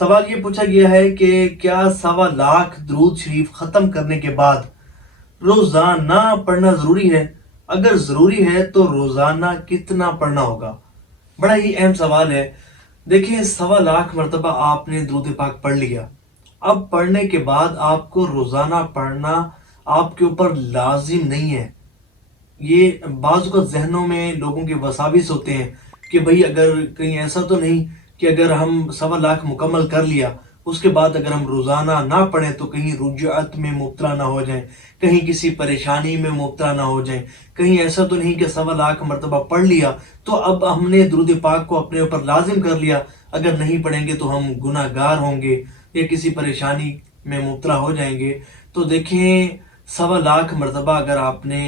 سوال یہ پوچھا گیا ہے کہ کیا 1.25 درود شریف ختم کرنے کے بعد روزانہ پڑھنا ضروری ہے؟ اگر ضروری ہے تو روزانہ کتنا پڑھنا ہوگا؟ بڑا ہی اہم سوال ہے۔ دیکھیں، 1.25 مرتبہ آپ نے درود پاک پڑھ لیا، اب پڑھنے کے بعد آپ کو روزانہ پڑھنا آپ کے اوپر لازم نہیں ہے۔ یہ بعض اوقات ذہنوں میں لوگوں کے وساوس ہوتے ہیں کہ بھئی اگر کہیں ایسا تو نہیں کہ اگر ہم 1.25 مکمل کر لیا اس کے بعد اگر ہم روزانہ نہ پڑھیں تو کہیں رجعت میں مبتلا نہ ہو جائیں، کہیں کسی پریشانی میں مبتلا نہ ہو جائیں، کہیں ایسا تو نہیں کہ 1.25 مرتبہ پڑھ لیا تو اب ہم نے درود پاک کو اپنے اوپر لازم کر لیا، اگر نہیں پڑھیں گے تو ہم گناہ گار ہوں گے یا کسی پریشانی میں مبتلا ہو جائیں گے۔ تو دیکھیں، 1.25 مرتبہ اگر آپ نے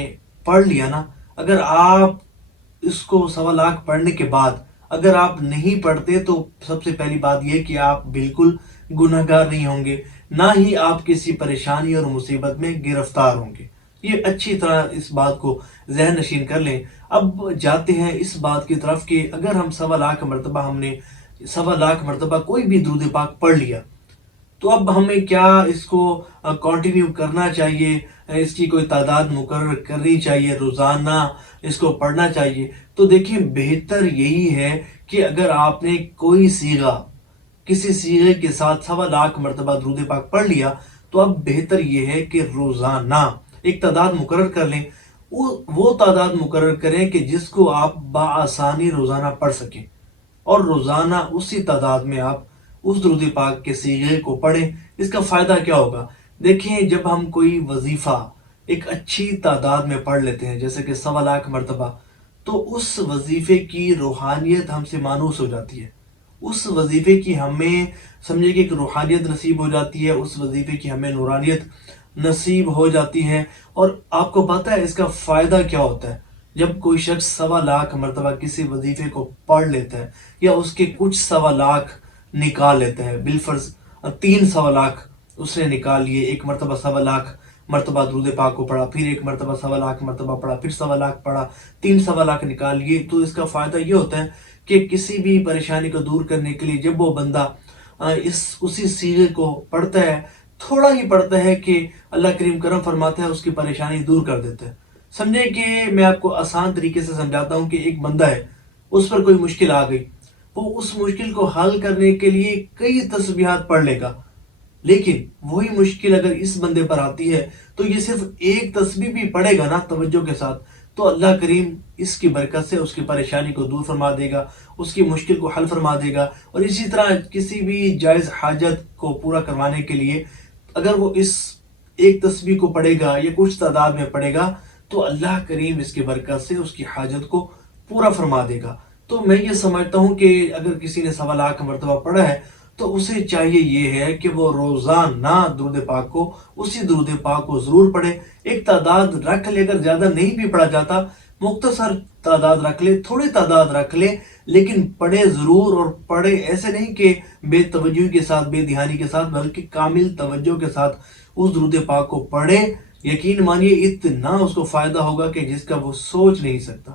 پڑھ لیا نا، اگر آپ اس کو 1.25 پڑھنے کے بعد اگر آپ نہیں پڑھتے تو سب سے پہلی بات یہ کہ آپ بالکل گناہ گار نہیں ہوں گے، نہ ہی آپ کسی پریشانی اور مصیبت میں گرفتار ہوں گے۔ یہ اچھی طرح اس بات کو ذہن نشین کر لیں۔ اب جاتے ہیں اس بات کی طرف کہ اگر ہم 1.25 مرتبہ ہم نے 1.25 مرتبہ کوئی بھی درود پاک پڑھ لیا تو اب ہمیں کیا اس کو کنٹینیو کرنا چاہیے، اس کی کوئی تعداد مقرر کرنی چاہیے، روزانہ اس کو پڑھنا چاہیے؟ تو دیکھیں، بہتر یہی ہے کہ اگر آپ نے کوئی صیغہ کسی صیغے کے ساتھ 1.25 مرتبہ درود پاک پڑھ لیا تو اب بہتر یہ ہے کہ روزانہ ایک تعداد مقرر کر لیں، وہ تعداد مقرر کریں کہ جس کو آپ بآسانی روزانہ پڑھ سکیں، اور روزانہ اسی تعداد میں آپ اس درود پاک کے صیغے کو پڑھیں۔ اس کا فائدہ کیا ہوگا؟ دیکھیں، جب ہم کوئی وظیفہ ایک اچھی تعداد میں پڑھ لیتے ہیں جیسے کہ 1.25 مرتبہ، تو اس وظیفے کی روحانیت ہم سے مانوس ہو جاتی ہے، اس وظیفے کی ہمیں سمجھے کہ ایک روحانیت نصیب ہو جاتی ہے، اس وظیفے کی ہمیں نورانیت نصیب ہو جاتی ہے۔ اور آپ کو پتہ ہے اس کا فائدہ کیا ہوتا ہے؟ جب کوئی شخص 1.25 مرتبہ کسی وظیفے کو پڑھ لیتا ہے یا اس کے کچھ 1.25 نکال لیتا ہے، بالفرض 3 1.25 اس نے نکال لیے، ایک مرتبہ 1.25 مرتبہ درود پاک کو پڑھا، پھر ایک مرتبہ 1.25 مرتبہ پڑھا، پھر 1.25 پڑھا، 3 1.25 نکال لیے، تو اس کا فائدہ یہ ہوتا ہے کہ کسی بھی پریشانی کو دور کرنے کے لیے جب وہ بندہ اسی سیغے کو پڑھتا ہے، تھوڑا ہی پڑھتا ہے کہ اللہ کریم کرم فرماتا ہے، اس کی پریشانی دور کر دیتا ہے۔ سمجھیں کہ میں آپ کو آسان طریقے سے سمجھاتا ہوں کہ ایک بندہ ہے، اس پر کوئی مشکل آ گئی، وہ اس مشکل کو حل کرنے کے لیے کئی تسبیحات پڑھ لے گا، لیکن وہی مشکل اگر اس بندے پر آتی ہے تو یہ صرف ایک تسبیح بھی پڑھے گا نا توجہ کے ساتھ، تو اللہ کریم اس کی برکت سے اس کی پریشانی کو دور فرما دے گا، اس کی مشکل کو حل فرما دے گا۔ اور اسی طرح کسی بھی جائز حاجت کو پورا کروانے کے لیے اگر وہ اس ایک تسبیح کو پڑھے گا یا کچھ تعداد میں پڑھے گا تو اللہ کریم اس کی برکت سے اس کی حاجت کو پورا فرما دے گا۔ تو میں یہ سمجھتا ہوں کہ اگر کسی نے 1.25 مرتبہ پڑھا ہے تو اسے چاہیے یہ ہے کہ وہ روزانہ درود پاک کو اسی درود پاک کو ضرور پڑھے، ایک تعداد رکھ لے، اگر زیادہ نہیں بھی پڑھا جاتا مختصر تعداد رکھ لے، تھوڑی تعداد رکھ لے، لیکن پڑھے ضرور، اور پڑھے ایسے نہیں کہ بے توجہی کے ساتھ، بے دھیانی کے ساتھ، بلکہ کامل توجہ کے ساتھ اس درود پاک کو پڑھے۔ یقین مانیے اتنا اس کو فائدہ ہوگا کہ جس کا وہ سوچ نہیں سکتا۔